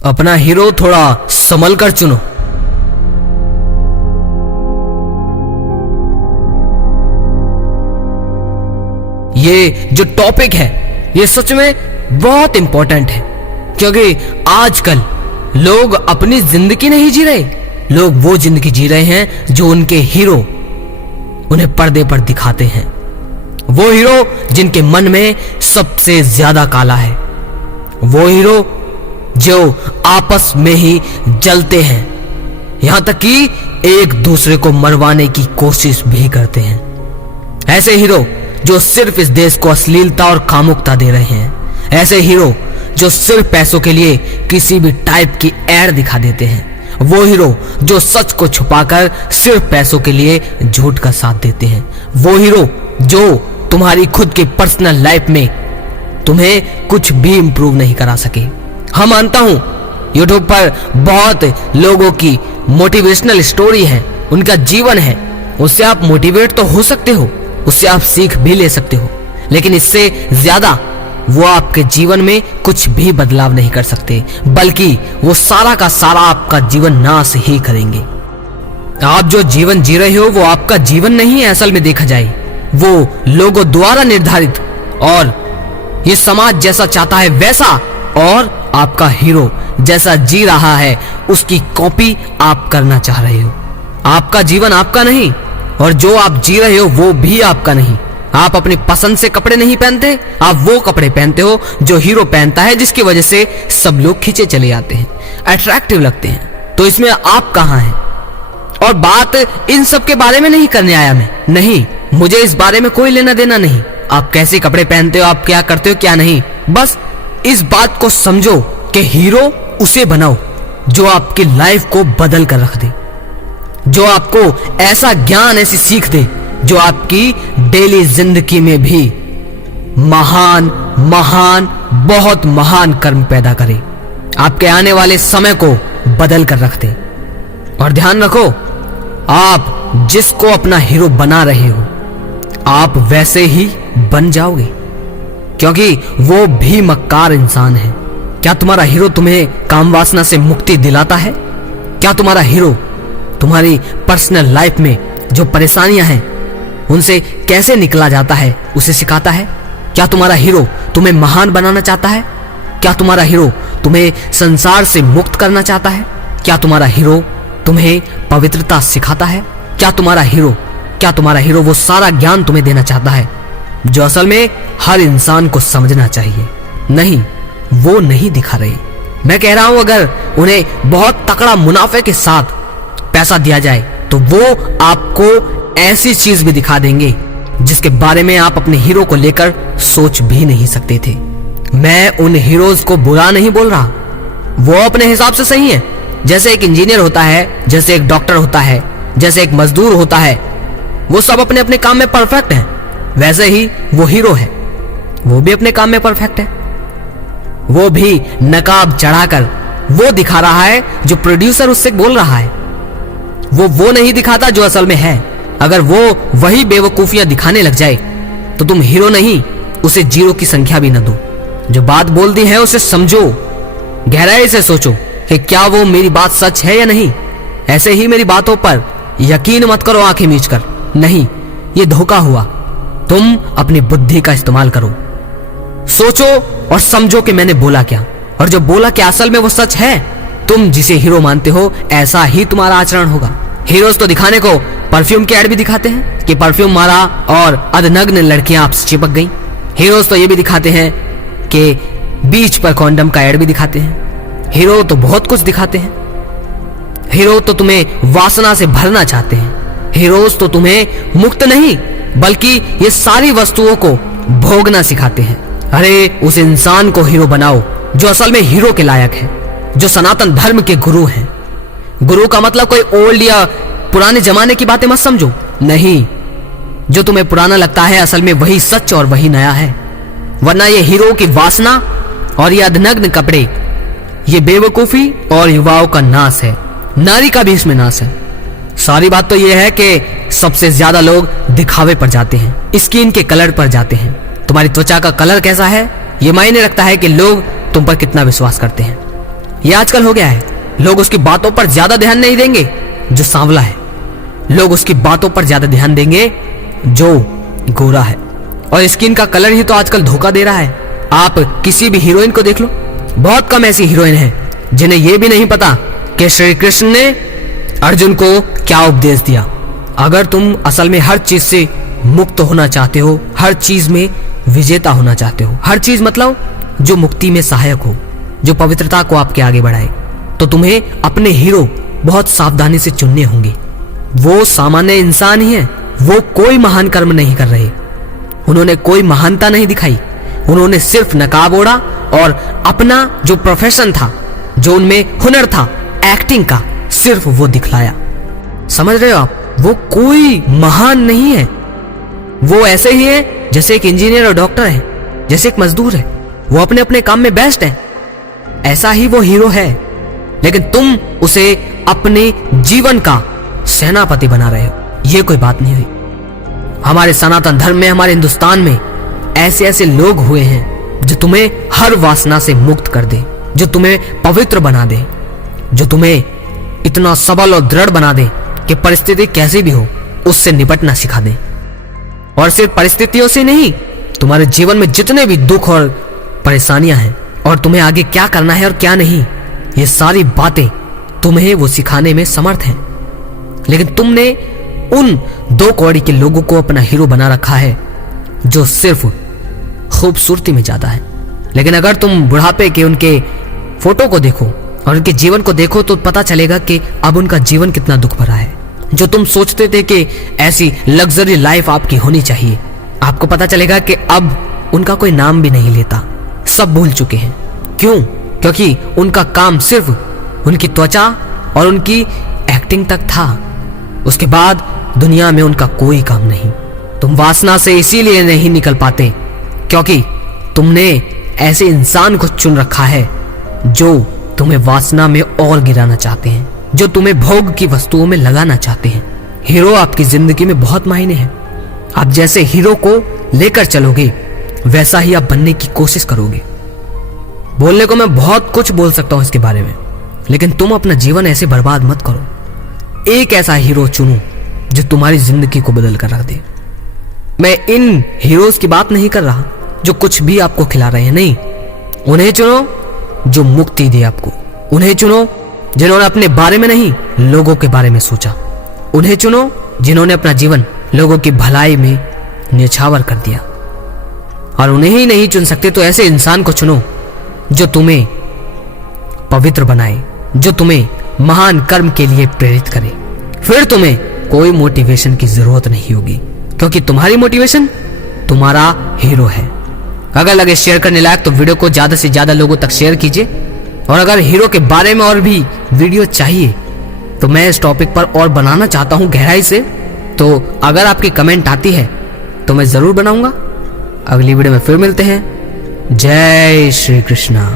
अपना हीरो थोड़ा संभल कर चुनो। ये जो टॉपिक है ये सच में बहुत इंपॉर्टेंट है, क्योंकि आजकल लोग अपनी जिंदगी नहीं जी रहे, लोग वो जिंदगी जी रहे हैं जो उनके हीरो उन्हें पर्दे पर दिखाते हैं। वो हीरो जिनके मन में सबसे ज्यादा काला है, वो हीरो जो आपस में ही जलते हैं, यहां तक कि एक दूसरे को मरवाने की कोशिश भी करते हैं। ऐसे हीरो जो सिर्फ इस देश को अश्लीलता और कामुकता दे रहे हैं, ऐसे हीरो जो सिर्फ पैसों के लिए किसी भी टाइप की एड दिखा देते हैं, वो हीरो जो सच को छुपाकर सिर्फ पैसों के लिए झूठ का साथ देते हैं, वो हीरो जो तुम्हारी खुद की पर्सनल लाइफ में तुम्हें कुछ भी इंप्रूव नहीं करा सके। हाँ, मानता हूं यूट्यूब पर बहुत लोगों की मोटिवेशनल स्टोरी है, उनका जीवन है, उससे आप मोटिवेट तो हो सकते हो, उससे आप सीख भी ले सकते हो, लेकिन इससे ज्यादा वो आपके जीवन में कुछ भी बदलाव नहीं कर सकते, बल्कि वो सारा का सारा आपका जीवन नाश ही करेंगे। आप जो जीवन जी रहे हो वो आपका जीवन नहीं है, असल में देखा जाए वो लोगों द्वारा निर्धारित, और ये समाज जैसा चाहता है वैसा, और आपका हीरो जैसा जी रहा है उसकी कॉपी आप करना चाह रहे हो। आपका जीवन आपका नहीं, और जो आप जी रहे हो वो भी आपका नहीं। आप अपनी पसंद से कपड़े नहीं पहनते, आप वो कपड़े पहनते हो जो हीरो पहनता है, जिसकी वजह से सब लोग खींचे चले जाते हैं, अट्रैक्टिव लगते हैं। तो इसमें आप कहां हैं? और बात इन सब के बारे में नहीं करने आया मैं, नहीं, मुझे इस बारे में कोई लेना देना नहीं। आप कैसे कपड़े पहनते हो, आप क्या करते हो क्या नहीं, बस इस बात को समझो कि हीरो उसे बनाओ जो आपकी लाइफ को बदल कर रख दे, जो आपको ऐसा ज्ञान, ऐसी सीख दे जो आपकी डेली जिंदगी में भी महान महान बहुत महान कर्म पैदा करे, आपके आने वाले समय को बदल कर रख दे। और ध्यान रखो, आप जिसको अपना हीरो बना रहे हो आप वैसे ही बन जाओगे, क्योंकि वो भी मक्कार इंसान है। क्या तुम्हारा हीरो तुम्हें काम वासना से मुक्ति दिलाता है? क्या तुम्हारा हीरो तुम्हारी पर्सनल लाइफ में जो परेशानियां हैं उनसे कैसे निकला जाता है उसे सिखाता है? क्या तुम्हारा हीरो तुम्हें महान बनाना चाहता है? क्या तुम्हारा हीरो तुम्हें संसार से मुक्त करना चाहता है? क्या तुम्हारा हीरो तुम्हें पवित्रता सिखाता है? क्या तुम्हारा हीरो वो सारा ज्ञान तुम्हें देना चाहता है जो असल में हर इंसान को समझना चाहिए? नहीं, वो नहीं दिखा रही। मैं कह रहा हूं अगर उन्हें बहुत तकड़ा मुनाफे के साथ पैसा दिया जाए तो वो आपको ऐसी चीज भी दिखा देंगे जिसके बारे में आप अपने हीरो को लेकर सोच भी नहीं सकते थे। मैं उन हीरोज को बुरा नहीं बोल रहा, वो अपने हिसाब से सही है। जैसे एक इंजीनियर होता है, जैसे एक डॉक्टर होता है, जैसे एक मजदूर होता है, वो सब अपने अपने काम में परफेक्ट हैं, वैसे ही वो हीरो है, वो भी अपने काम में परफेक्ट है। वो भी नकाब चढ़ाकर वो दिखा रहा है जो प्रोड्यूसर उससे बोल रहा है, वो नहीं दिखाता जो असल में है। अगर वो वही बेवकूफियां दिखाने लग जाए तो तुम हीरो नहीं, उसे जीरो की संख्या भी न दो। जो बात बोल दी है उसे समझो, गहराई से सोचो कि क्या वो मेरी बात सच है या नहीं। ऐसे ही मेरी बातों पर यकीन मत करो आंखें मीच कर, नहीं, ये धोखा हुआ। तुम अपनी बुद्धि का इस्तेमाल करो, सोचो और समझो कि मैंने बोला क्या, और जो बोला क्या असल में वो सच है। तुम जिसे हीरो मानते हो ऐसा ही तुम्हारा आचरण होगा। हीरोज तो दिखाने को परफ्यूम के ऐड भी दिखाते हैं कि परफ्यूम मारा और अधनग्न लड़कियां आपसे चिपक गईं। हीरोज तो ये भी दिखाते हैं कि बीच पर कॉन्डम का ऐड भी दिखाते हैं। हीरो तो बहुत कुछ दिखाते हैं। हीरो तो तुम्हें वासना से भरना चाहते हैं। हीरोज तो तुम्हें मुक्त नहीं बल्कि ये सारी वस्तुओं को भोगना सिखाते हैं। अरे उस इंसान को हीरो बनाओ जो असल में हीरो के लायक है, जो सनातन धर्म के गुरु हैं। गुरु का मतलब कोई ओल्ड या पुराने जमाने की बातें मत समझो, नहीं, जो तुम्हें पुराना लगता है असल में वही सच और वही नया है। वरना ये हीरो की वासना और ये अधनग्न कपड़े, ये बेवकूफी और युवाओं का नाश है, नारी का भी इसमें नाश है। सारी बात तो ये है कि सबसे ज्यादा लोग दिखावे पर जाते हैं, स्किन के कलर पर जाते हैं। तुम्हारी त्वचा का कलर कैसा है ये मायने रखता है कि लोग तुम पर कितना विश्वास करते हैं। ये आजकल हो गया है, लोग उसकी बातों पर ज्यादा ध्यान नहीं देंगे जो सांवला है, लोग उसकी बातों पर ज्यादा ध्यान देंगे जो गोरा है। और स्किन का कलर ही तो आजकल धोखा दे रहा है। आप किसी भी हीरोइन को देख लो, बहुत कम ऐसी हीरोइन है जिन्हें यह भी नहीं पता कि श्री कृष्ण ने अर्जुन को क्या उपदेश दिया। अगर तुम असल में हर चीज से मुक्त होना चाहते हो, हर चीज में विजेता होना चाहते हो, हर चीज मतलब जो मुक्ति में सहायक हो, जो पवित्रता को आपके आगे बढ़ाए, तो तुम्हें अपने हीरो बहुत सावधानी से चुनने होंगे। वो सामान्य इंसान ही है, वो कोई महान कर्म नहीं कर रहे, उन्होंने कोई महानता नहीं दिखाई, उन्होंने सिर्फ नकाब ओढ़ा और अपना जो प्रोफेशन था, जो उनमें हुनर था एक्टिंग का, सिर्फ वो दिखलाया। समझ रहे हो आप? वो कोई महान नहीं है, वो ऐसे ही है जैसे एक इंजीनियर और डॉक्टर है, जैसे एक मजदूर है, वो अपने अपने काम में बेस्ट है। ऐसा ही वो हीरो है, लेकिन तुम उसे अपने जीवन का सेनापति बना रहे हो। ये कोई बात नहीं हुई। हमारे सनातन धर्म में, हमारे हिंदुस्तान में ऐसे ऐसे लोग हुए हैं जो तुम्हें हर वासना से मुक्त कर दे, जो तुम्हें पवित्र बना दे, जो तुम्हें इतना सबल और दृढ़ बना दे कि परिस्थिति कैसी भी हो उससे निपटना सिखा दे। और सिर्फ परिस्थितियों से नहीं, तुम्हारे जीवन में जितने भी दुख और परेशानियां हैं और तुम्हें आगे क्या करना है और क्या नहीं, ये सारी बातें तुम्हें वो सिखाने में समर्थ हैं। लेकिन तुमने उन दो कौड़ी के लोगों को अपना हीरो बना रखा है जो सिर्फ खूबसूरती में ज्यादा है। लेकिन अगर तुम बुढ़ापे के उनके फोटो को देखो और उनके जीवन को देखो तो पता चलेगा कि अब उनका जीवन कितना दुख भरा है। जो तुम सोचते थे कि ऐसी लग्जरी लाइफ आपकी होनी चाहिए, आपको पता चलेगा कि अब उनका कोई नाम भी नहीं लेता, सब भूल चुके हैं। क्यों? क्योंकि उनका काम सिर्फ उनकी त्वचा और उनकी एक्टिंग तक था, उसके बाद दुनिया में उनका कोई काम नहीं। तुम वासना से इसीलिए नहीं निकल पाते क्योंकि तुमने ऐसे इंसान को चुन रखा है जो तुम्हें वासना में और गिराना चाहते हैं, जो तुम्हें भोग की वस्तुओं में लगाना चाहते हैं। हीरो आपकी जिंदगी में बहुत मायने हैं। आप जैसे हीरो को लेकर चलोगे वैसा ही आप बनने की कोशिश करोगे। बोलने को मैं बहुत कुछ बोल सकता हूं इसके बारे में, लेकिन तुम अपना जीवन ऐसे बर्बाद मत करो। एक ऐसा हीरो चुनो जो तुम्हारी जिंदगी को बदल कर रख दे। मैं इन हीरोज की बात नहीं कर रहा जो कुछ भी आपको खिला रहे हैं, नहीं। उन्हें चुनो जो मुक्ति दे आपको। उन्हें चुनो जिन्होंने अपने बारे में नहीं, लोगों के बारे में सोचा। उन्हें चुनो जिन्होंने अपना जीवन लोगों की भलाई में न्यौछावर कर दिया। और उन्हें ही नहीं चुन सकते तो ऐसे इंसान को चुनो जो तुम्हें पवित्र बनाए, जो तुम्हें महान कर्म के लिए प्रेरित करे। फिर तुम्हें कोई मोटिवेशन की जरूरत नहीं होगी, क्योंकि तुम्हारी मोटिवेशन तुम्हारा हीरो है। अगर लगे शेयर करने लायक तो वीडियो को ज्यादा से ज्यादा लोगों तक शेयर कीजिए। और अगर हीरो के बारे में और भी वीडियो चाहिए तो मैं इस टॉपिक पर और बनाना चाहता हूं गहराई से, तो अगर आपकी कमेंट आती है तो मैं जरूर बनाऊंगा। अगली वीडियो में फिर मिलते हैं। जय श्री कृष्णा।